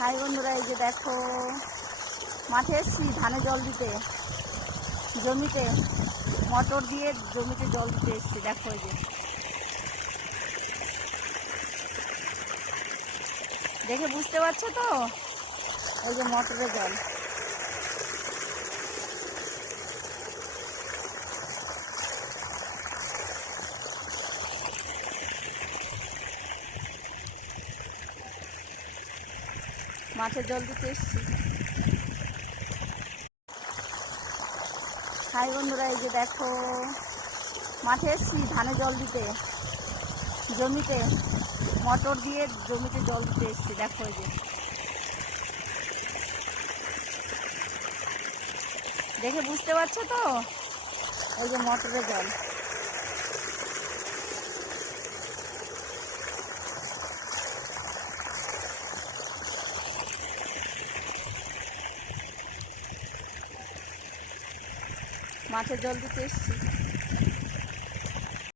High বন্ধুরা, এই যে দেখো মাঠে এসছি ধানে জল দিতে, জমিতে মোটর দিয়ে জমিতে জল দিতে এসছি। দেখো এই যে দেখে বুঝতে পারছো তো, এই যে মোটরে জল। মাঠে জল দিতে এসছি। হাই বন্ধুরা, এই যে দেখো মাঠে এসছি ধানে জল দিতে, জমিতে মোটর দিয়ে জমিতে জল দিতে এসছি। দেখো এই যে দেখে বুঝতে পারছো তো, এই যে মোটরে জল। মাঠে জল দিতে এসছি।